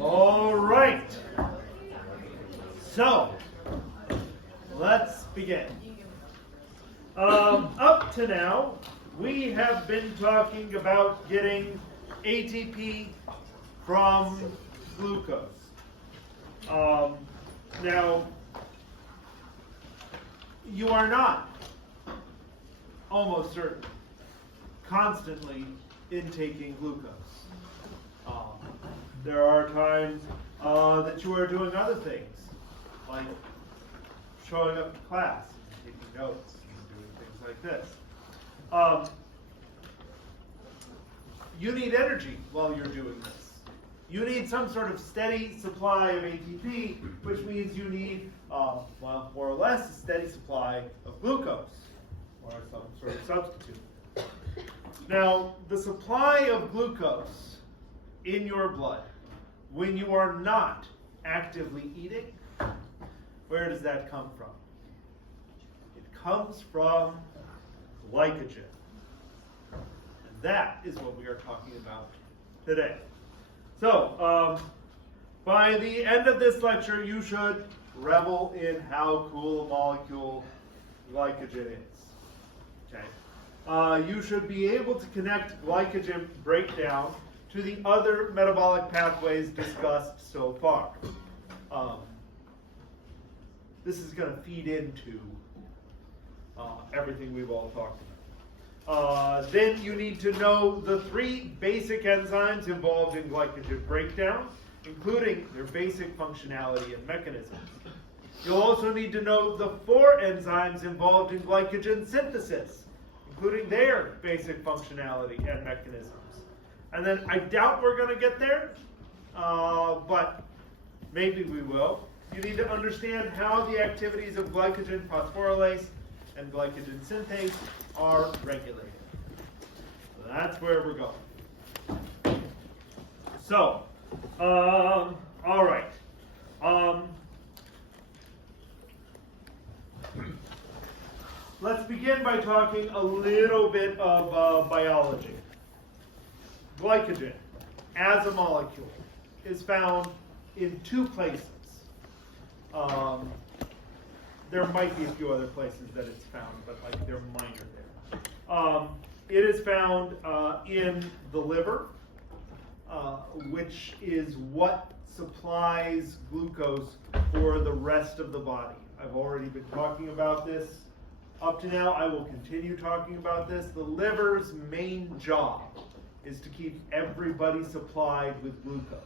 All right. So, let's begin. Up to now, we have been talking about getting ATP from glucose. Now, you are not almost certain constantly intaking glucose. There are times that you are doing other things, like showing up to class, and taking notes, and doing things like this. You need energy while you're doing this. You need some sort of steady supply of ATP, which means you need, well, more or less a steady supply of glucose, or some sort of substitute. Now, the supply of glucose in your blood, when you are not actively eating, where does that come from? It comes from glycogen. And that is what we are talking about today. So, by the end of this lecture, you should revel in how cool a molecule glycogen is. Okay. You should be able to connect glycogen breakdown to the other metabolic pathways discussed so far. This is going to feed into everything we've all talked about. Then you need to know the 3 basic enzymes involved in glycogen breakdown, including their basic functionality and mechanisms. You'll also need to know the 4 enzymes involved in glycogen synthesis, including their basic functionality and mechanisms. And then I doubt we're going to get there, but maybe we will. You need to understand how the activities of glycogen phosphorylase and glycogen synthase are regulated. So that's where we're going. So, all right. Let's begin by talking a little bit of biology. Glycogen, as a molecule, is found in 2 places. There might be a few other places that it's found, but like they're minor there. It is found in the liver, which is what supplies glucose for the rest of the body. I've already been talking about this up to now. I will continue talking about this. The liver's main job is to keep everybody supplied with glucose.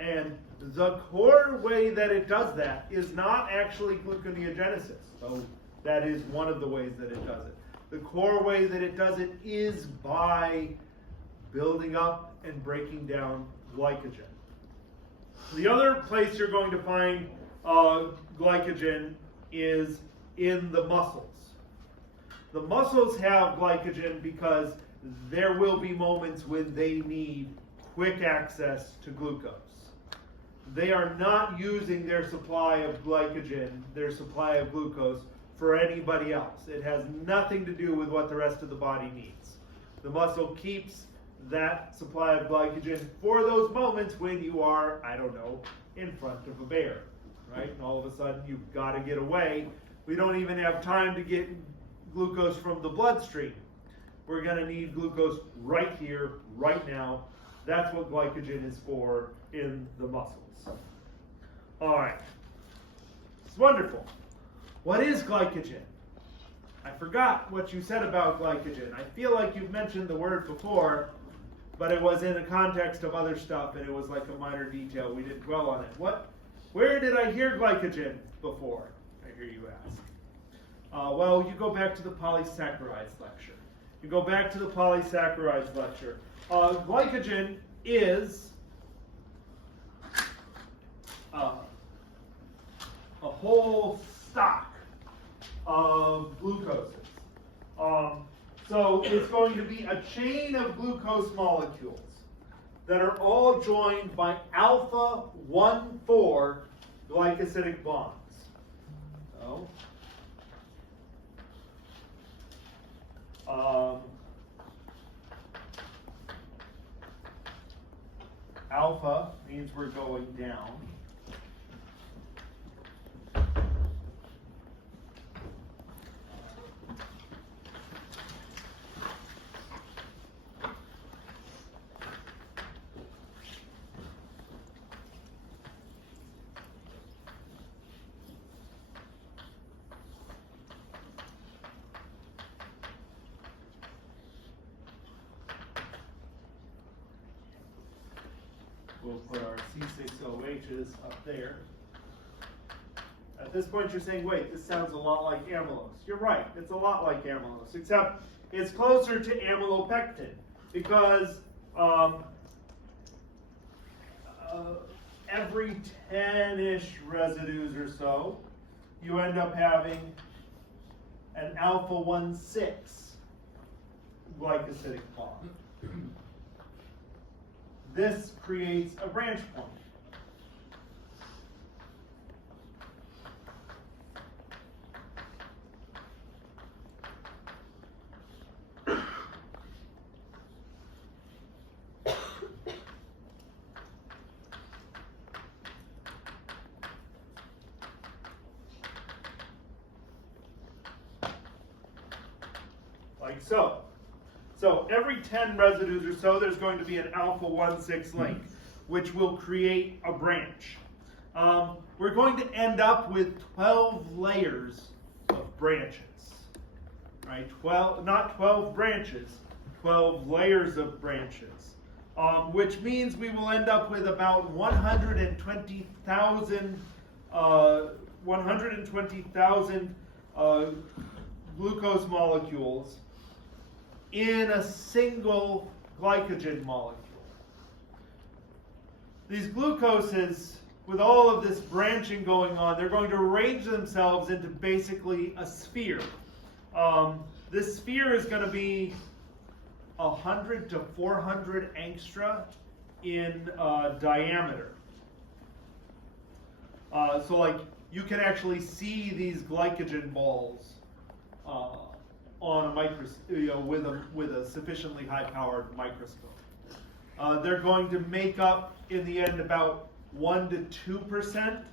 And the core way that it does that is not actually gluconeogenesis, though that is one of the ways that it does it. The core way that it does it is by building up and breaking down glycogen. The other place you're going to find glycogen is in the muscles. The muscles have glycogen because there will be moments when they need quick access to glucose. They are not using their supply of glycogen, their supply of glucose, for anybody else. It has nothing to do with what the rest of the body needs. The muscle keeps that supply of glycogen for those moments when you are, I don't know, in front of a bear, right? And all of a sudden you've got to get away. We don't even have time to get glucose from the bloodstream. We're going to need glucose right here, right now. That's what glycogen is for in the muscles. All right. It's wonderful. What is glycogen? I forgot what you said about glycogen. I feel like you've mentioned the word before, but it was in the context of other stuff, and it was like a minor detail. We didn't dwell on it. Where did I hear glycogen before? I hear you ask. Well, you go back to the polysaccharides lecture. You go back to the polysaccharides lecture. Glycogen is a whole stock of glucoses. So it's going to be a chain of glucose molecules that are all joined by alpha 1,4 glycosidic bonds. So, alpha means we're going down. We'll put our C6OHs up there. At this point you're saying, wait, this sounds a lot like amylose. You're right, it's a lot like amylose, except it's closer to amylopectin because every 10-ish residues or so, you end up having an alpha 1,6 glycosidic bond. This creates a branch point. Like so. So every 10 residues or so, there's going to be an alpha 1,6 link, which will create a branch. We're going to end up with 12 layers of branches, right? 12, not 12 branches, 12 layers of branches, which means we will end up with about 120,000 glucose molecules in a single glycogen molecule. These glucoses, with all of this branching going on, they're going to arrange themselves into basically a sphere. This sphere is going to be 100 to 400 angstra in diameter. So like you can actually see these glycogen balls on a microscope, with a sufficiently high-powered microscope. They're going to make up, in the end, about 1 to 2%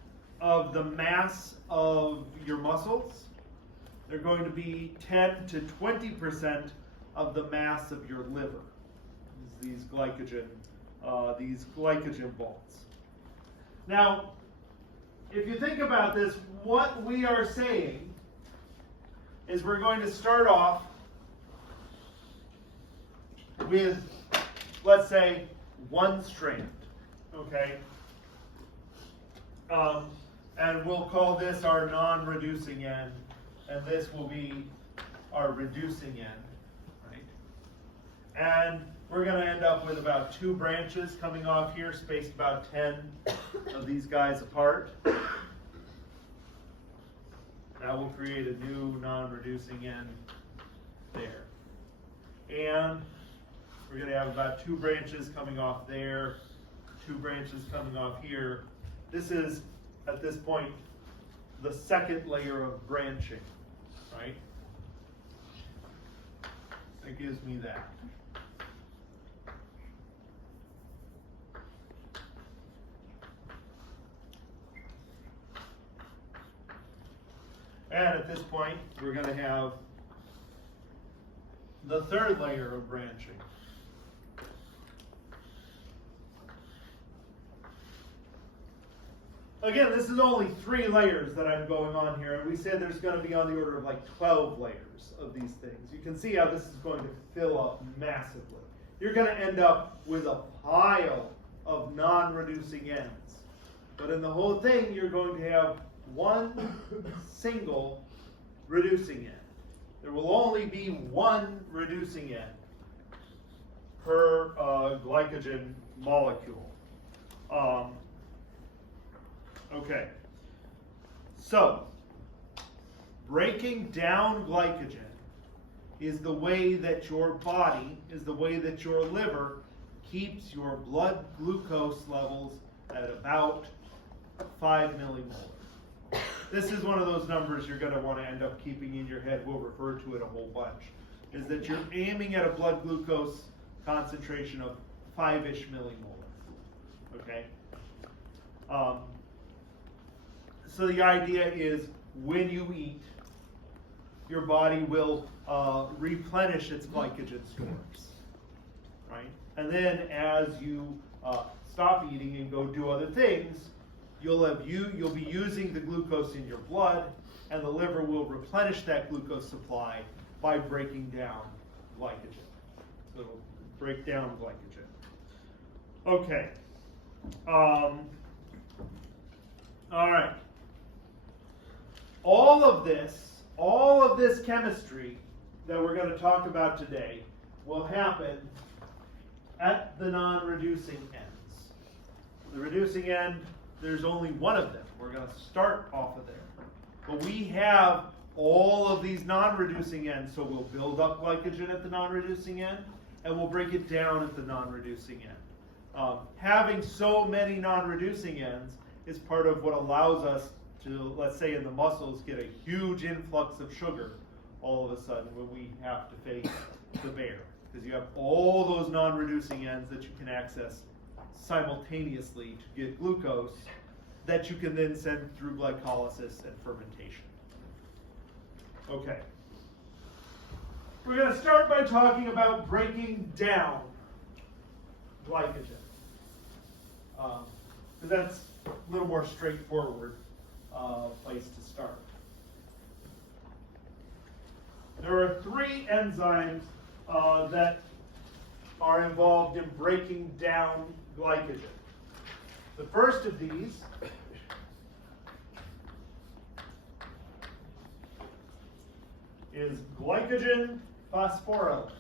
of the mass of your muscles. They're going to be 10 to 20% of the mass of your liver. These glycogen balls. Now, if you think about this, what we are saying is we're going to start off with, let's say, one strand, okay? And we'll call this our non-reducing end, and this will be our reducing end, right? And we're going to end up with about 2 branches coming off here, spaced about 10 of these guys apart. That will create a new non-reducing end there. And we're going to have about 2 branches coming off there, 2 branches coming off here. This is, at this point, the second layer of branching, right? That gives me that. And at this point, we're going to have the third layer of branching. Again, this is only 3 layers that I'm going on here, and we said there's going to be on the order of like 12 layers of these things. You can see how this is going to fill up massively. You're going to end up with a pile of non-reducing ends. But in the whole thing, you're going to have one single reducing end. There will only be one reducing end per glycogen molecule. Okay, so breaking down glycogen is the way that your body, is the way that your liver keeps your blood glucose levels at about 5 millimolar. This is one of those numbers you're going to want to end up keeping in your head. We'll refer to it a whole bunch. Is that you're aiming at a blood glucose concentration of 5-ish millimolar. Okay? So the idea is when you eat, your body will replenish its glycogen stores, right? And then as you stop eating and go do other things, you'll be using the glucose in your blood, and the liver will replenish that glucose supply by breaking down glycogen. So it'll break down glycogen. Okay. All right. All of this chemistry that we're going to talk about today will happen at the non-reducing ends. The reducing end, there's only one of them. We're going to start off of there. But we have all of these non-reducing ends, so we'll build up glycogen at the non-reducing end, and we'll break it down at the non-reducing end. Having so many non-reducing ends is part of what allows us to, let's say in the muscles, get a huge influx of sugar all of a sudden when we have to face the bear. Because you have all those non-reducing ends that you can access simultaneously to get glucose that you can then send through glycolysis and fermentation. Okay. We're going to start by talking about breaking down glycogen. Because that's a little more straightforward place to start. There are 3 enzymes that are involved in breaking down glycogen. The first of these is glycogen phosphorylase.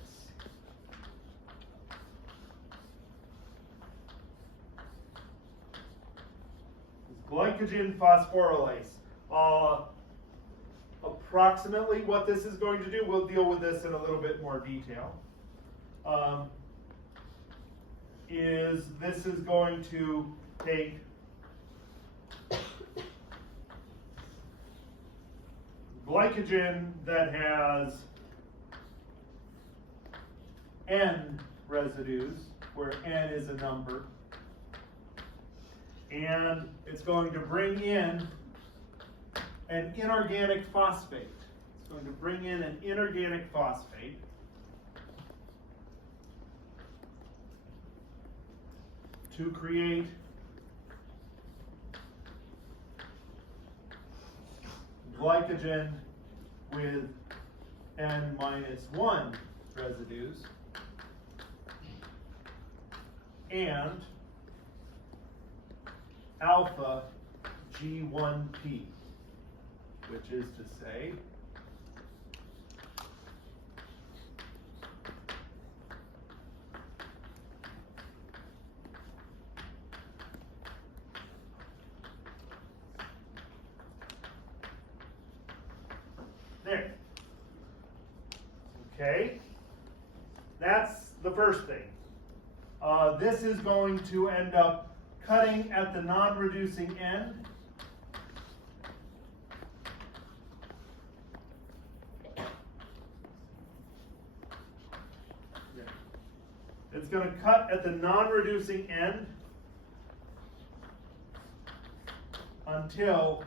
Glycogen phosphorylase. Approximately what this is going to do, we'll deal with this in a little bit more detail, this is going to take glycogen that has N residues, where N is a number, and it's going to bring in an inorganic phosphate. It's going to bring in an inorganic phosphate to create glycogen with N-1 residues and alpha G1P, which is to say there. Okay, that's the first thing. This is going to end up cutting at the non-reducing end. It's going to cut at the non-reducing end until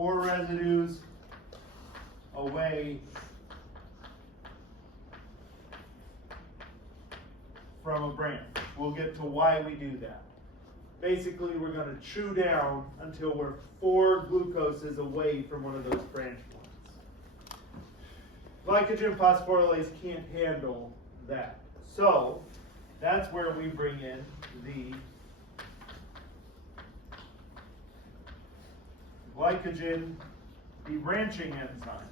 4 residues away from a branch. We'll get to why we do that. Basically, we're going to chew down until we're 4 glucoses away from one of those branch points. Glycogen phosphorylase can't handle that. So that's where we bring in the glycogen debranching enzyme.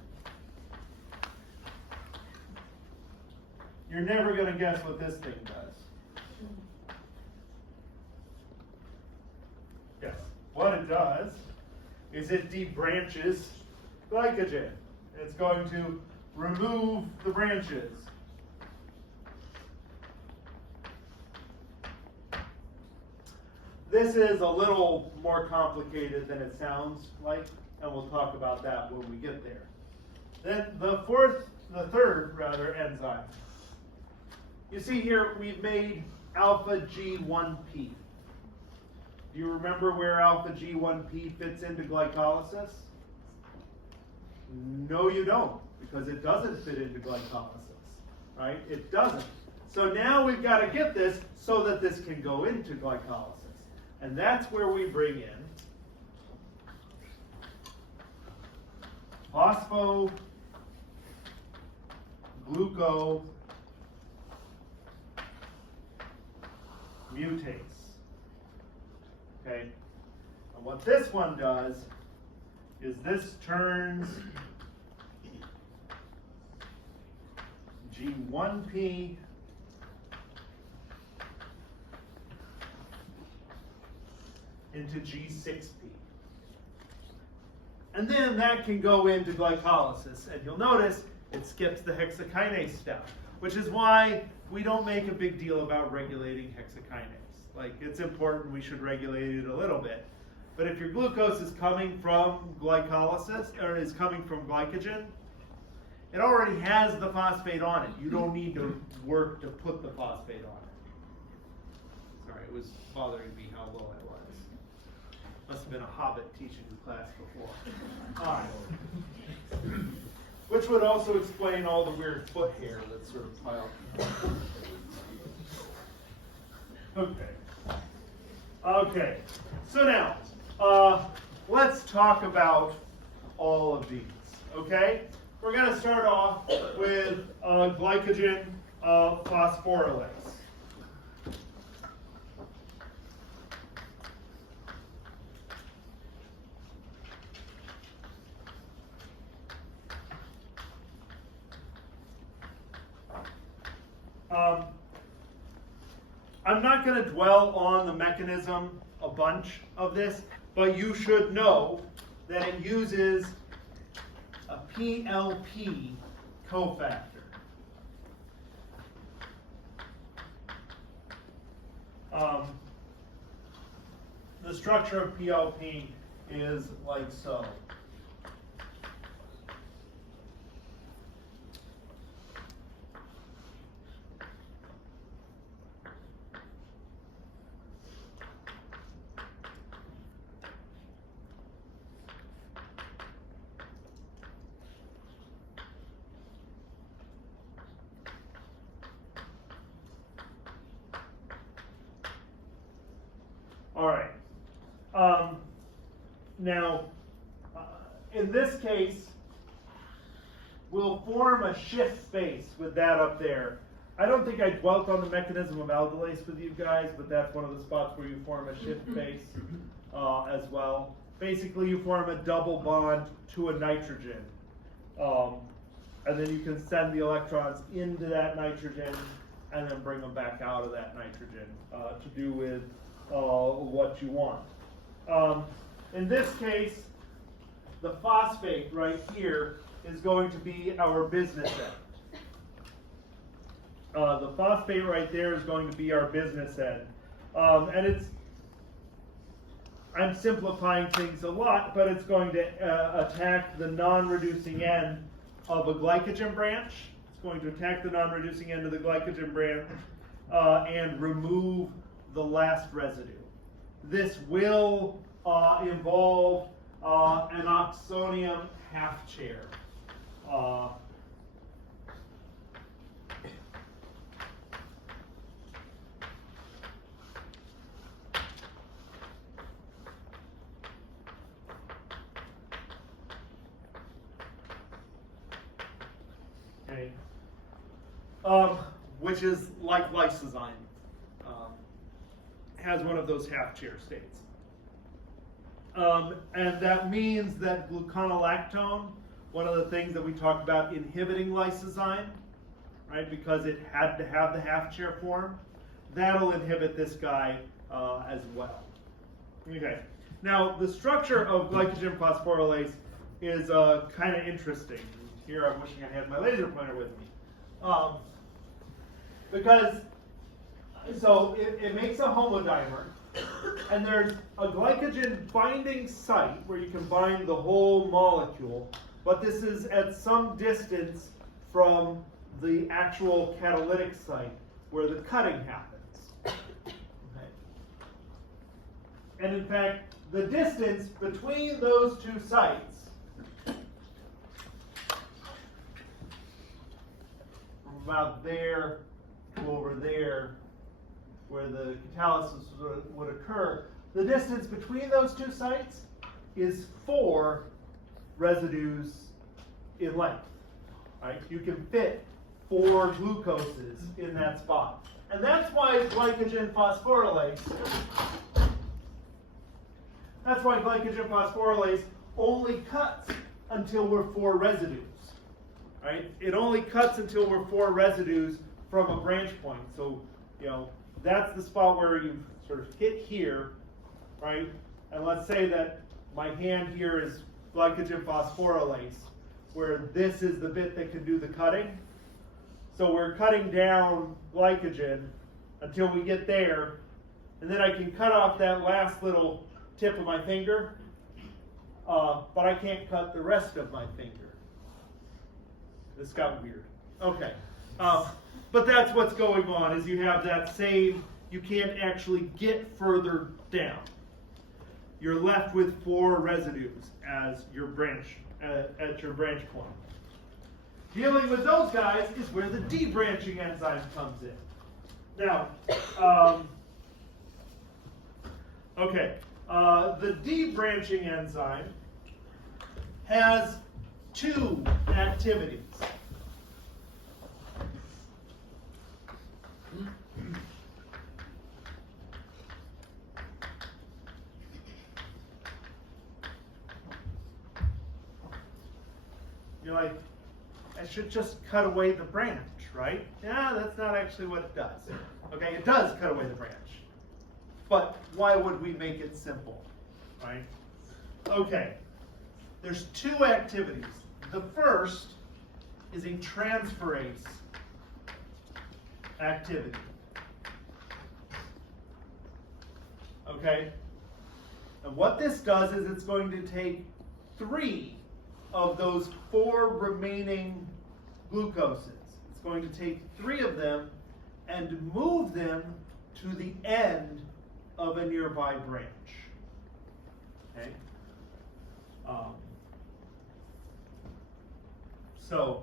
You're never going to guess what this thing does. Yes. What it does is it debranches glycogen. It's going to remove the branches. This is a little more complicated than it sounds like, and we'll talk about that when we get there. Then the third enzyme. You see here, we've made alpha G1P. Do you remember where alpha G1P fits into glycolysis? No, you don't, because it doesn't fit into glycolysis, right? It doesn't. So now we've got to get this so that this can go into glycolysis. And that's where we bring in phosphoglucomutase. Okay? And what this one does is this turns G1P into G6P. And then that can go into glycolysis. And you'll notice it skips the hexokinase step, which is why we don't make a big deal about regulating hexokinase. Like, it's important, we should regulate it a little bit. But if your glucose is coming from glycolysis, or is coming from glycogen, it already has the phosphate on it. You don't need to work to put the phosphate on it. Sorry, it was bothering me how low I was. Must have been a hobbit teaching the class before. All right. Which would also explain all the weird foot hair that's sort of piled. Okay. So now, let's talk about all of these. Okay? We're going to start off with glycogen phosphorylase. I'm not going to dwell on the mechanism a bunch of this, but you should know that it uses a PLP cofactor. The structure of PLP is like so. All right. Now, in this case, we'll form a shift space with that up there. I don't think I dwelt on the mechanism of aldolase with you guys, but that's one of the spots where you form a shift space as well. Basically, you form a double bond to a nitrogen. And then you can send the electrons into that nitrogen and then bring them back out of that nitrogen to do with what you want. In this case, the phosphate right here is going to be our business end. The phosphate right there is going to be our business end. And I'm simplifying things a lot, but it's going to attack the non-reducing end of a glycogen branch. It's going to attack the non-reducing end of the glycogen branch and remove the last residue. This will involve an oxonium half chair. Okay. Which is like lysozyme, has one of those half chair states. And that means that gluconolactone, one of the things that we talked about inhibiting lysozyme, right, because it had to have the half chair form, that'll inhibit this guy as well. Okay, now the structure of glycogen phosphorylase is kind of interesting. Here I'm wishing I had my laser pointer with me. Because, so it makes a homodimer, and there's a glycogen binding site where you can bind the whole molecule, but this is at some distance from the actual catalytic site where the cutting happens. Okay. And in fact, the distance between those two sites from about there to over there, where the catalysis would occur, the distance between those two sites is 4 residues in length. Right? You can fit 4 glucoses in that spot. And that's why glycogen phosphorylase only cuts until we're 4 residues. Right? It only cuts until we're 4 residues from a branch point. So, that's the spot where you sort of hit here, right? And let's say that my hand here is glycogen phosphorylase, where this is the bit that can do the cutting. So we're cutting down glycogen until we get there, and then I can cut off that last little tip of my finger, but I can't cut the rest of my finger. This got weird. Okay. But that's what's going on, is you have that same, you can't actually get further down. You're left with 4 residues as your branch, at your branch point. Dealing with those guys is where the debranching enzyme comes in. Now, the debranching enzyme has 2 activities. You're like, I should just cut away the branch, right? Yeah, that's not actually what it does. Okay, it does cut away the branch. But why would we make it simple, right? Okay, there's 2 activities. The first is a transferase activity. Okay? And what this does is it's going to take 3 of those 4 remaining glucoses. It's going to take 3 of them and move them to the end of a nearby branch. Okay? So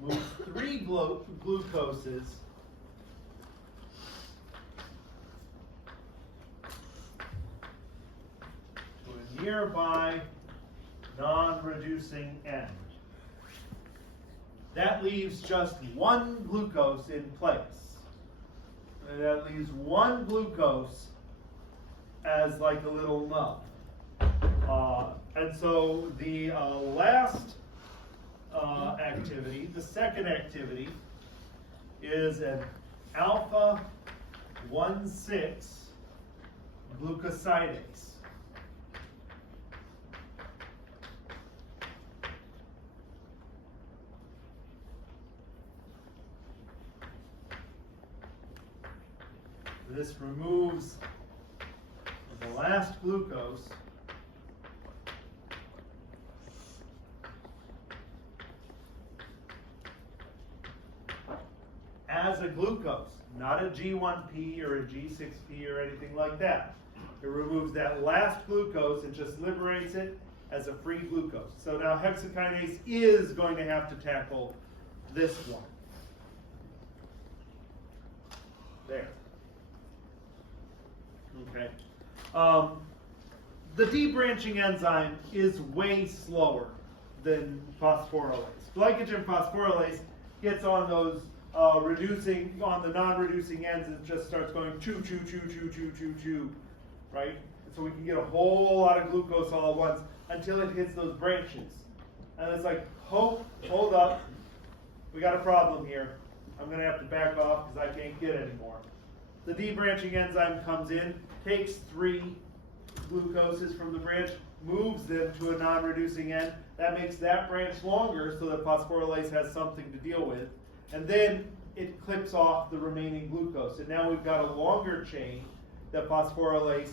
move 3 glucoses to a nearby non-reducing end. That leaves just 1 glucose in place. And that leaves 1 glucose as like a little nub. And so the last activity, the second activity, is an alpha 1,6 glucosidase. This removes the last glucose as a glucose, not a G1P or a G6P or anything like that. It removes that last glucose and just liberates it as a free glucose. So now hexokinase is going to have to tackle this one. There. Okay. The debranching enzyme is way slower than phosphorylase. Glycogen phosphorylase gets on those on the non-reducing ends, and just starts going chew, chew, chew, chew, chew, chew, chew, right? So we can get a whole lot of glucose all at once until it hits those branches. And it's like, hold up, we got a problem here. I'm going to have to back off because I can't get any more. The debranching enzyme comes in, takes 3 glucoses from the branch, moves them to a non-reducing end. That makes that branch longer so that phosphorylase has something to deal with. And then it clips off the remaining glucose. And now we've got a longer chain that phosphorylase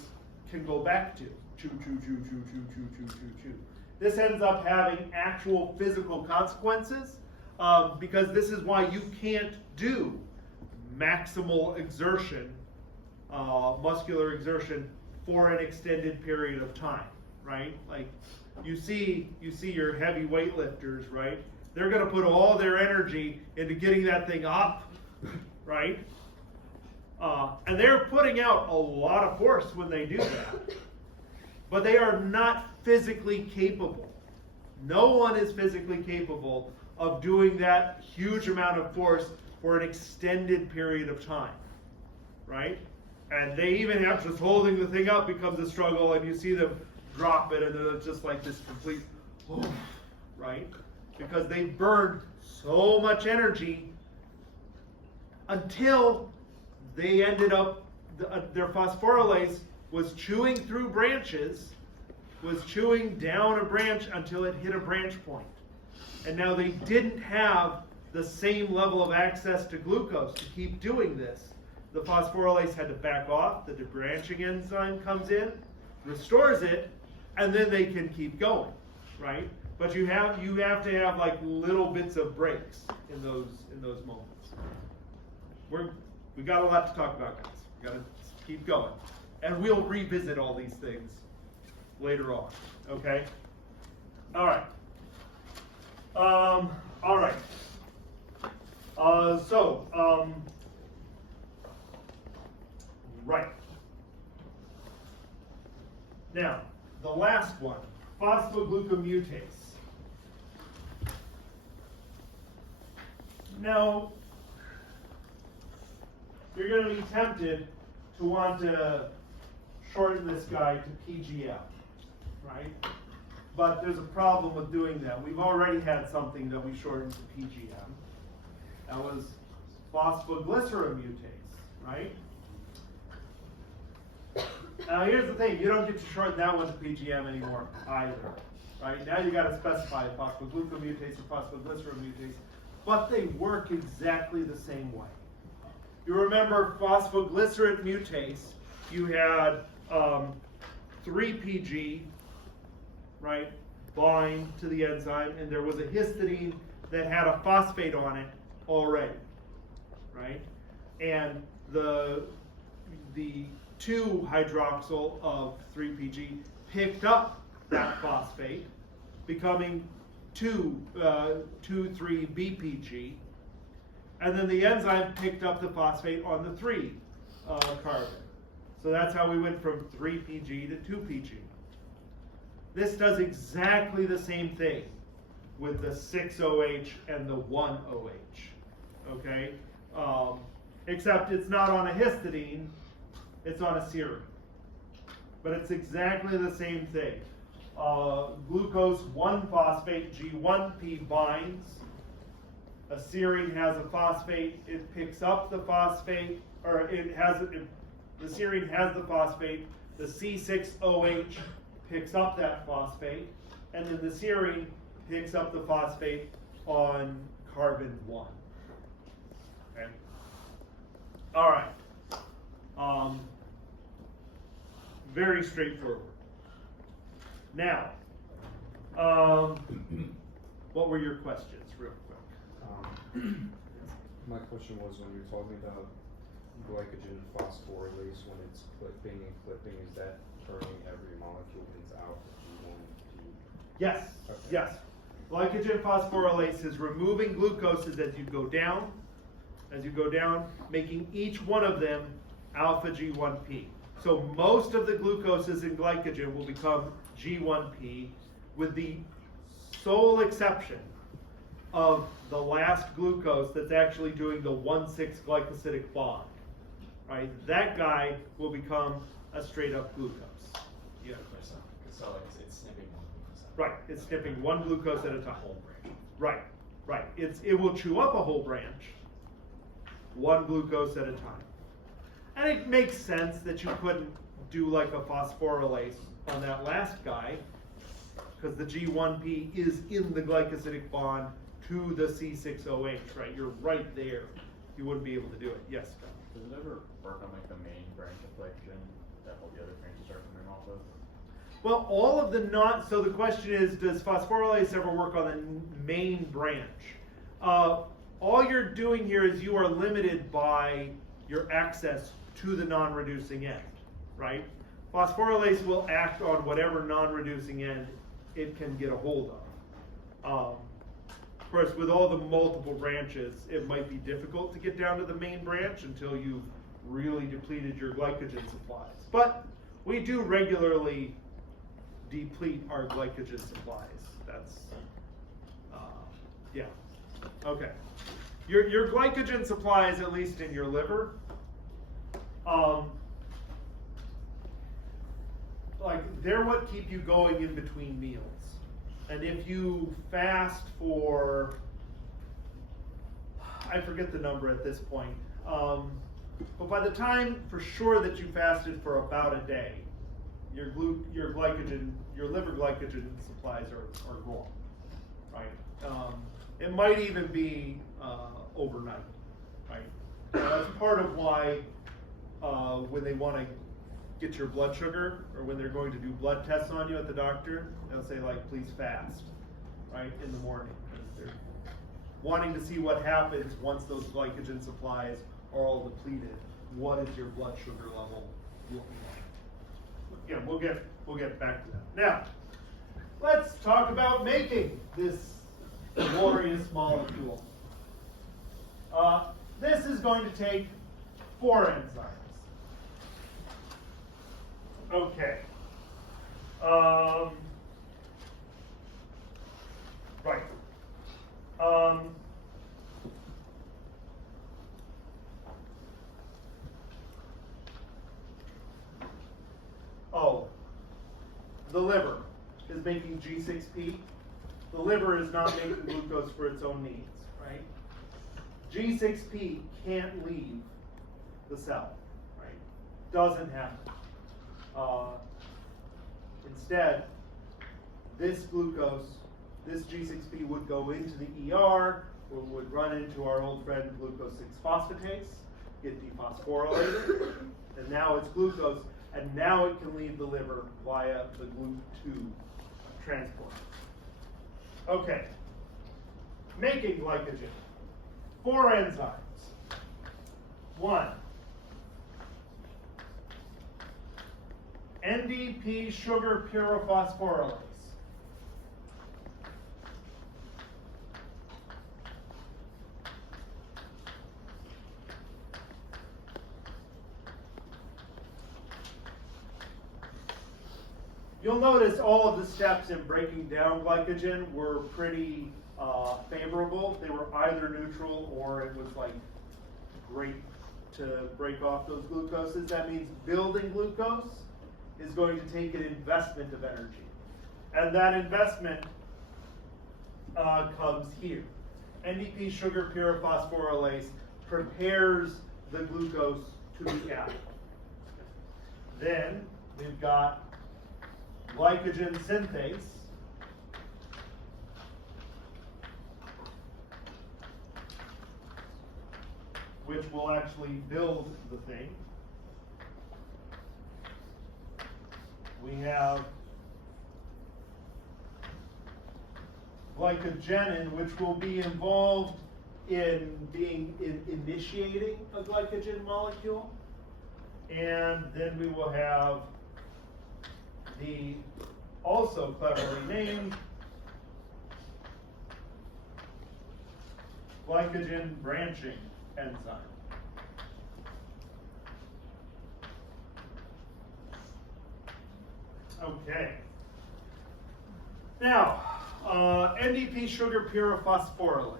can go back to. Chew, chew, chew, chew, chew, chew, chew, chew, chew. This ends up having actual physical consequences because this is why you can't do maximal exertion, muscular exertion, for an extended period of time, right? Like you see your heavy weightlifters, right? They're going to put all their energy into getting that thing up, right? And they're putting out a lot of force when they do that. But they are not physically capable. No one is physically capable of doing that huge amount of force for an extended period of time, right? And they even have just holding the thing up becomes a struggle, and you see them drop it, and then it's just like this complete, right? Because they burned so much energy until they ended up, their phosphorylase was chewing through branches, was chewing down a branch until it hit a branch point. And now they didn't have the same level of access to glucose to keep doing this. The phosphorylase had to back off, the debranching enzyme comes in, restores it, and then they can keep going, right? But you have to have like little bits of breaks in those moments. We got a lot to talk about, guys. We got to keep going, and we'll revisit all these things later on. Okay. All right. All right. Right. Now, the last one, phosphoglucomutase. Now, you're going to be tempted to want to shorten this guy to PGM, right? But there's a problem with doing that. We've already had something that we shortened to PGM. That was phosphoglyceramutase, right? Now here's the thing, you don't get to shorten that one to PGM anymore either, right? Now you got to specify phosphoglucomutase or phosphoglyceramutase, but they work exactly the same way. You remember phosphoglycerate mutase, you had 3-PG, right, bind to the enzyme, and there was a histidine that had a phosphate on it already, right? And the 2-hydroxyl of 3-PG picked up that phosphate, becoming 2,3-BPG, and then the enzyme picked up the phosphate on the 3 carbon. So that's how we went from 3-PG to 2-PG. This does exactly the same thing with the 6-OH and the 1-OH, okay? Except it's not on a histidine, it's on a serine. But it's exactly the same thing. Glucose 1-phosphate, G1P binds. A serine has a phosphate, it picks up the phosphate, or the serine has the phosphate, the C6OH picks up that phosphate, and then the serine picks up the phosphate on carbon 1. Okay? All right. Very straightforward. Now, what were your questions, real quick? My question was, when you're talking about glycogen phosphorylase, when it's clipping and clipping, is that turning every molecule into alpha G1, G? Yes, Okay. yes. Glycogen phosphorylase is removing glucoses as you go down, making each one of them alpha G1P. So most of the glucoses in glycogen will become G1P, with the sole exception of the last glucose that's actually doing the 1,6 glycosidic bond, right? That guy will become a straight up glucose. Yeah. So like it's snipping one glucose out. Right, it's snipping one glucose at a time. Whole branch. Right, right. It will chew up a whole branch, one glucose at a time. And it makes sense that you couldn't do like a phosphorylase on that last guy, because the G1P is in the glycosidic bond to the C6OH, right? You're right there. You wouldn't be able to do it. Yes, John? Does it ever work on like the main branch of glycogen that all the other branches are coming off of? Well, all of the so the question is, does phosphorylase ever work on the main branch? All you're doing here is you are limited by your access to the non-reducing end, right? Phosphorylase will act on whatever non-reducing end it can get a hold of. Of course, with all the multiple branches, it might be difficult to get down to the main branch until you've really depleted your glycogen supplies. But we do regularly deplete our glycogen supplies. That's, yeah, okay. Your glycogen supplies, at least in your liver, like they're what keep you going in between meals. And if you fast for, I forget the number at this point, but by the time for sure that you fasted for about a day, your glycogen, your liver glycogen supplies are gone, right? It might even be overnight, right? That's part of why when they want to get your blood sugar, or when they're going to do blood tests on you at the doctor, they'll say like, please fast, right, in the morning. They're wanting to see what happens once those glycogen supplies are all depleted. What is your blood sugar level looking like? Yeah, we'll get back to that. Now, let's talk about making this glorious molecule. This is going to take 4 enzymes. Okay. Right. Oh, the liver is making G6P. The liver is not making glucose for its own needs, right? G6P can't leave the cell, right? Doesn't happen. Instead, this glucose, this G6P would go into the ER, or would run into our old friend glucose 6-phosphatase, get dephosphorylated, and now it's glucose, and now it can leave the liver via the GLUT2 transport. Okay, making glycogen. 4 enzymes. 1. NDP sugar pyrophosphorylase. You'll notice all of the steps in breaking down glycogen were pretty favorable. They were either neutral or it was like great to break off those glucoses. That means building glucose is going to take an investment of energy. And that investment comes here. NDP sugar pyrophosphorylase prepares the glucose to be added. Then we've got glycogen synthase, which will actually build the thing. We have glycogenin, which will be involved initiating a glycogen molecule. And then we will have the also cleverly named glycogen branching enzyme. Okay. Now, NDP sugar pyrophosphorylase.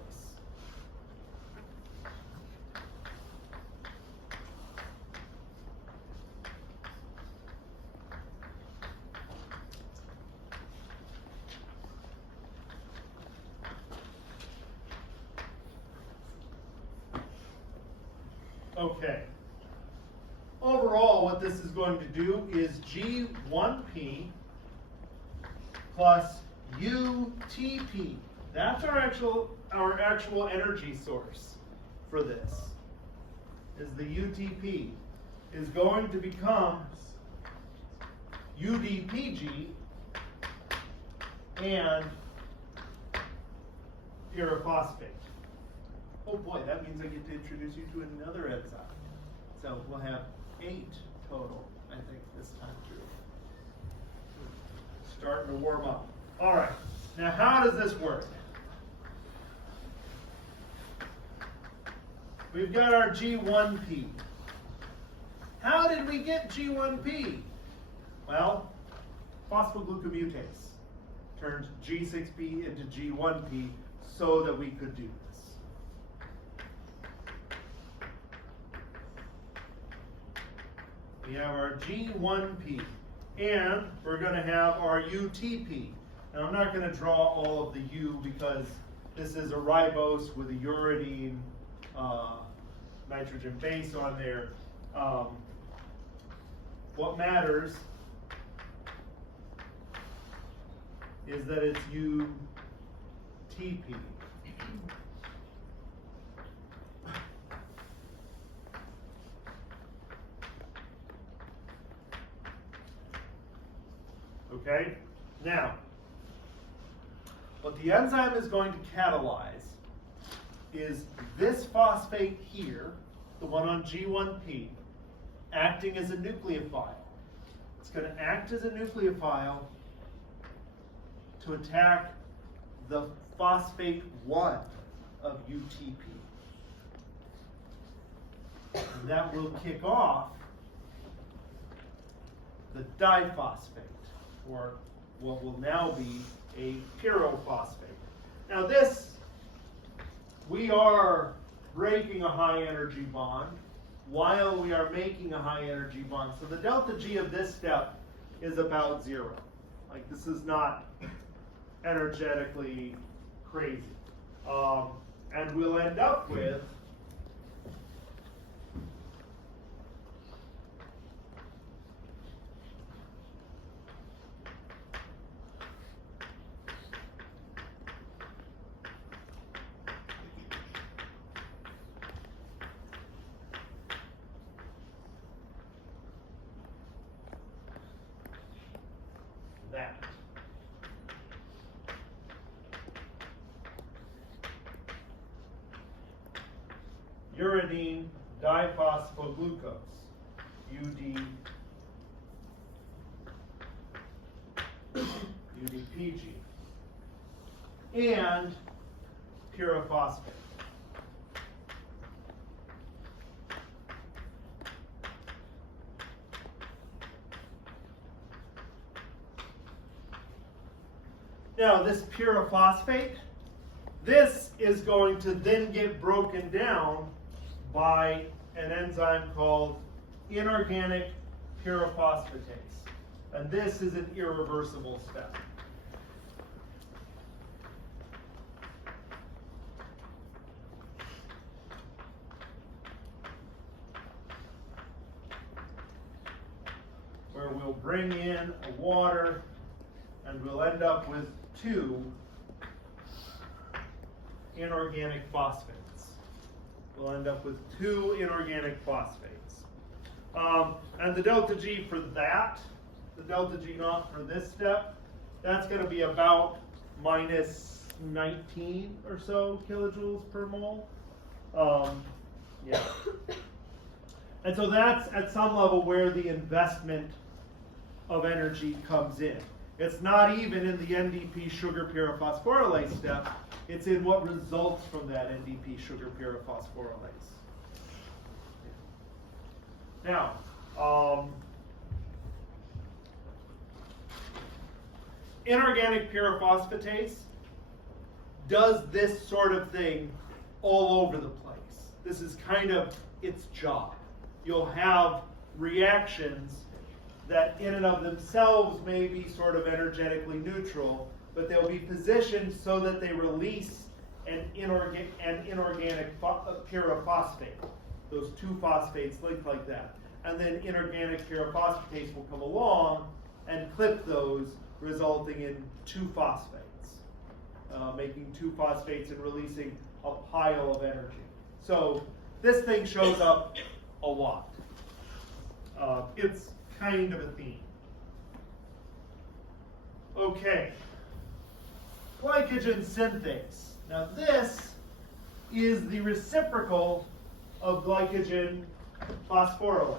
Okay. Overall, what this is going to do is G1P plus UTP. That's our actual energy source for this. Is the UTP is going to become UDPG and pyrophosphate. Oh boy, that means I get to introduce you to another enzyme. So we'll have 8 total, I think, this time through. Starting to warm up. All right, now how does this work? We've got our G1P. How did we get G1P? Well, phosphoglucomutase turned G6P into G1P so that we could do this. We have our G1P, and we're going to have our UTP. Now, I'm not going to draw all of the U because this is a ribose with a uridine nitrogen base on there. What matters is that it's UTP. Okay? Now, what the enzyme is going to catalyze is this phosphate here, the one on G1P, acting as a nucleophile. It's going to act as a nucleophile to attack the phosphate 1 of UTP. And that will kick off the diphosphate, or what will now be a pyrophosphate. Now this, we are breaking a high energy bond while we are making a high energy bond. So the delta G of this step is about 0. Like, this is not energetically crazy. And we'll end up with that. Uridine diphosphoglucose, UDPG, and pyrophosphate. Now this pyrophosphate, this is going to then get broken down by an enzyme called inorganic pyrophosphatase. And this is an irreversible step. Where we'll bring in a water and we'll end up with 2 inorganic phosphates. We'll end up with 2 inorganic phosphates. And the delta G for that, the delta G naught for this step, that's going to be about minus 19 or so kilojoules per mole. Yeah. And so that's at some level where the investment of energy comes in. It's not even in the NDP sugar pyrophosphorylase step, it's in what results from that NDP sugar pyrophosphorylase. Now, inorganic pyrophosphatase does this sort of thing all over the place. This is kind of its job. You'll have reactions that in and of themselves may be sort of energetically neutral, but they'll be positioned so that they release an inorganic pyrophosphate. Those two phosphates linked like that. And then inorganic pyrophosphatase will come along and clip those, resulting in two phosphates, making two phosphates and releasing a pile of energy. So this thing shows up a lot. It's kind of a theme. Okay. Glycogen synthase. Now this is the reciprocal of glycogen phosphorylase.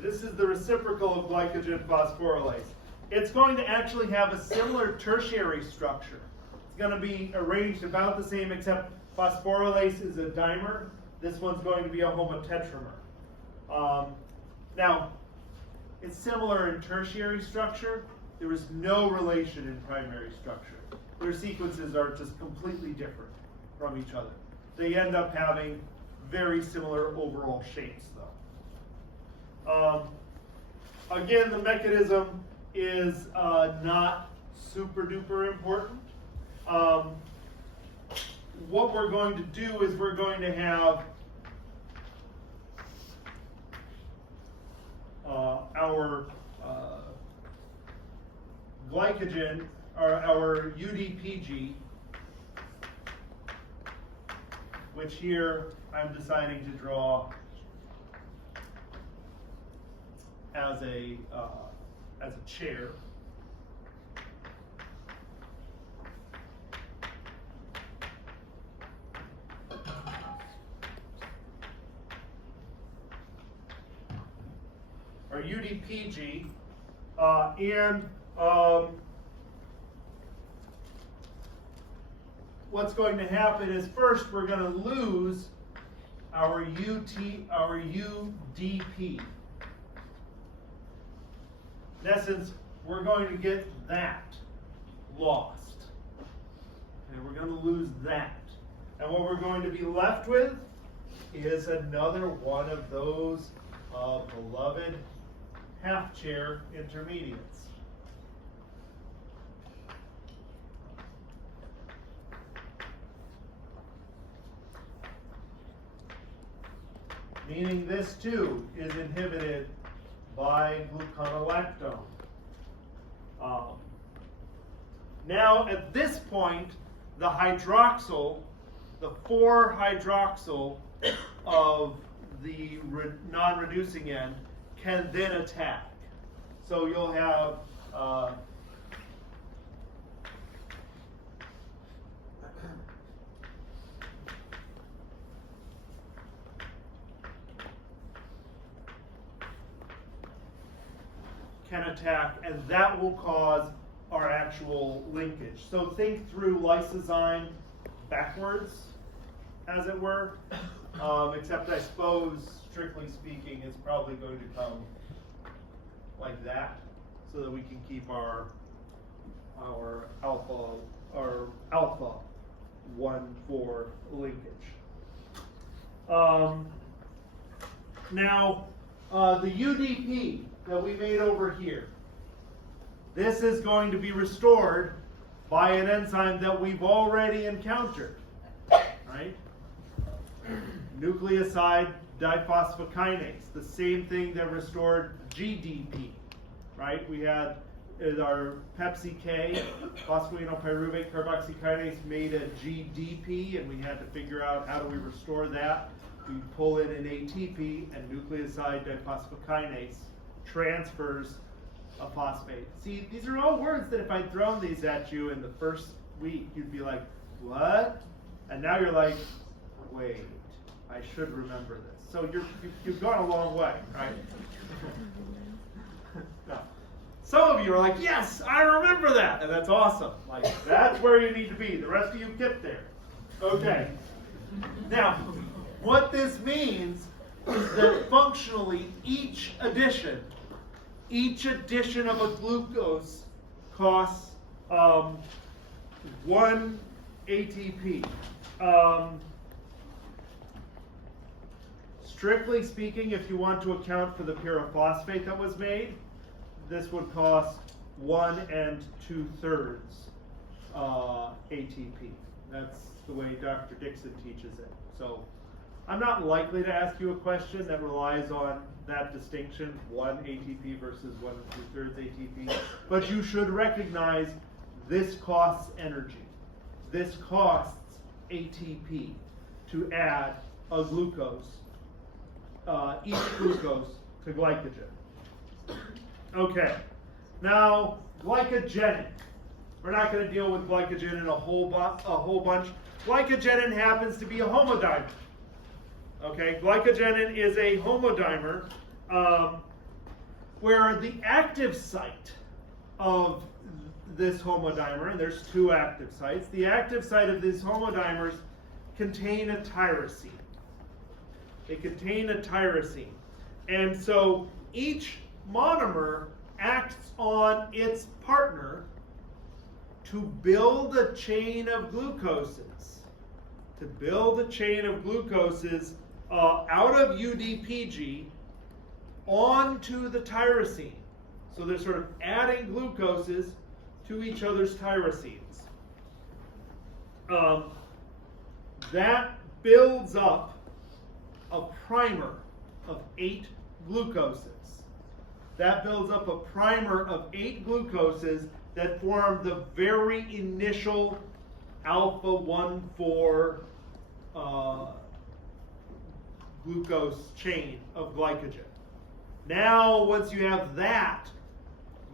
This is the reciprocal of glycogen phosphorylase. It's going to actually have a similar tertiary structure. It's going to be arranged about the same, except phosphorylase is a dimer. This one's going to be a homotetramer. Now, it's similar in tertiary structure. There is no relation in primary structure. Their sequences are just completely different from each other. They end up having very similar overall shapes, though. Again, the mechanism is not super duper important. What we're going to do is we're going to have our glycogen, or our UDPG, which here I'm deciding to draw as a chair. Our UDPG, and what's going to happen is first we're going to lose our UDP. In essence, we're going to get that lost. And we're going to lose that. And what we're going to be left with is another one of those beloved half-chair intermediates. Meaning this too is inhibited by gluconolactone. Now at this point, the hydroxyl, the 4-hydroxyl of the non-reducing end can then attack. So you'll have can attack, and that will cause our actual linkage. So think through lysozyme backwards, as it were, except I suppose, strictly speaking, it's probably going to come like that, so that we can keep our alpha 1,4 linkage. Now, the UDP that we made over here, this is going to be restored by an enzyme that we've already encountered, right? Nucleoside diphosphokinase, the same thing that restored GDP, right? We had is our Pepsi K, phosphoenolpyruvate carboxykinase, made a GDP, and we had to figure out how do we restore that. We pull in an ATP, and nucleoside diphosphokinase transfers a phosphate. See, these are all words that if I'd thrown these at you in the first week, you'd be like, what? And now you're like, wait, I should remember this. So you've gone a long way, right? Now, some of you are like, yes, I remember that, and that's awesome. Like, that's where you need to be. The rest of you get there. Okay. Now, what this means is that functionally each addition of a glucose costs 1 ATP. Strictly speaking, if you want to account for the pyrophosphate that was made, this would cost 1 2/3 ATP. That's the way Dr. Dixon teaches it. So I'm not likely to ask you a question that relies on that distinction, 1 ATP versus 1 2/3 ATP, but you should recognize this costs energy. This costs ATP to add a glucose, each glucose to glycogen. Okay, now glycogenin. We're not going to deal with glycogen in a whole bunch. Glycogenin happens to be a homodimer. Okay, glycogenin is a homodimer where the active site of this homodimer, and there's 2 active sites, the active site of these homodimers contain a tyrosine. They contain a tyrosine. And so each monomer acts on its partner to build a chain of glucoses. To build a chain of glucoses out of UDPG onto the tyrosine. So they're sort of adding glucoses to each other's tyrosines. That builds up a primer of 8 glucoses. That builds up a primer of 8 glucoses that form the very initial alpha 1,4 glucose chain of glycogen. Now, once you have that,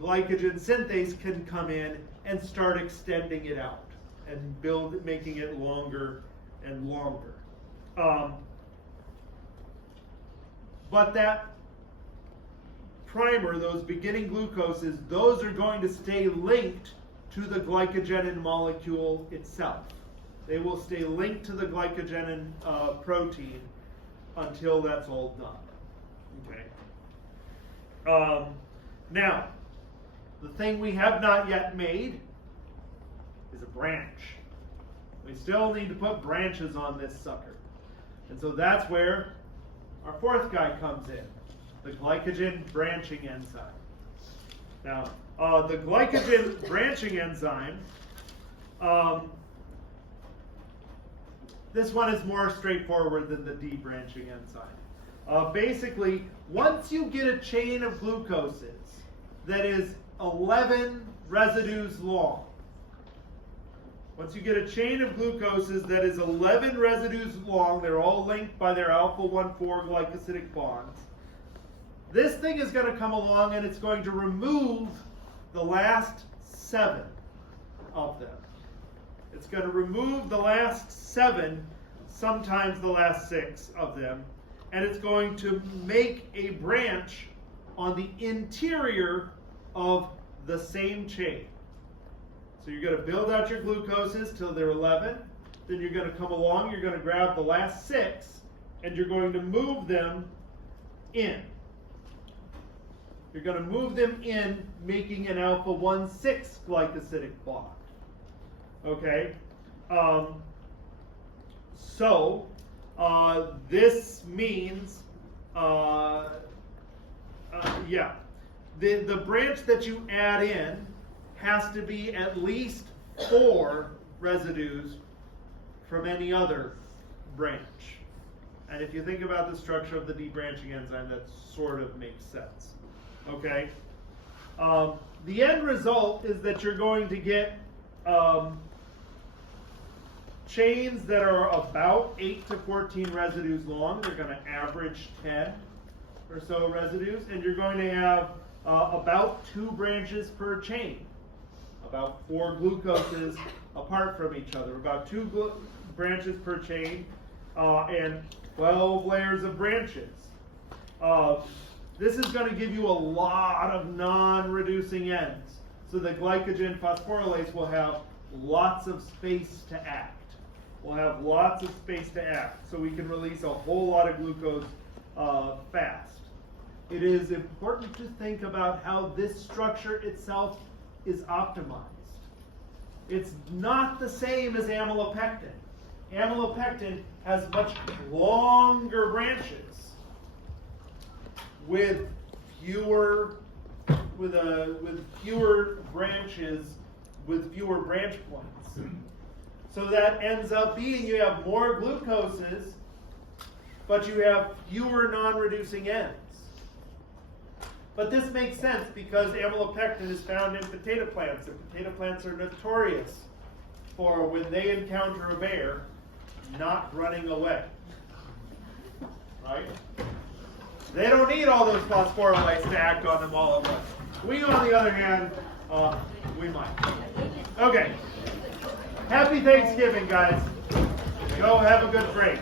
glycogen synthase can come in and start extending it out and making it longer and longer. But that primer, those beginning glucoses, those are going to stay linked to the glycogenin molecule itself. They will stay linked to the glycogenin protein until that's all done. Okay. Now, the thing we have not yet made is a branch. We still need to put branches on this sucker. And so that's where our 4th guy comes in, the glycogen branching enzyme. Now, the glycogen branching enzyme, this one is more straightforward than the debranching enzyme. Basically, once you get a chain of glucoses that is 11 residues long, once you get a chain of glucoses that is 11 residues long, they're all linked by their alpha 1,4 glycosidic bonds, this thing is going to come along and it's going to remove the last 7 of them. It's going to remove the last 7, sometimes the last 6 of them, and it's going to make a branch on the interior of the same chain. So you're going to build out your glucoses till they're 11, then you're going to come along, you're going to grab the last 6, and you're going to move them in. You're going to move them in, making an alpha 1,6 glycosidic bond. Okay? This means, the branch that you add in has to be at least 4 residues from any other branch. And if you think about the structure of the debranching enzyme, that sort of makes sense. Okay? The end result is that you're going to get chains that are about 8 to 14 residues long. They're going to average 10 or so residues, and you're going to have about 2 branches per chain, about 4 glucoses apart from each other, about 2 branches per chain, and 12 layers of branches. This is going to give you a lot of non-reducing ends. So the glycogen phosphorylase will have lots of space to act. We'll have lots of space to act, so we can release a whole lot of glucose fast. It is important to think about how this structure itself is optimized. It's not the same as amylopectin. Amylopectin has much longer branches with fewer branches, with fewer branch points. So that ends up being you have more glucoses, but you have fewer non-reducing ends. But this makes sense because amylopectin is found in potato plants, and potato plants are notorious for, when they encounter a bear, not running away. Right? They don't need all those phosphorylates to act on them all at once. We, on the other hand, we might. Okay. Happy Thanksgiving, guys. Go have a good break.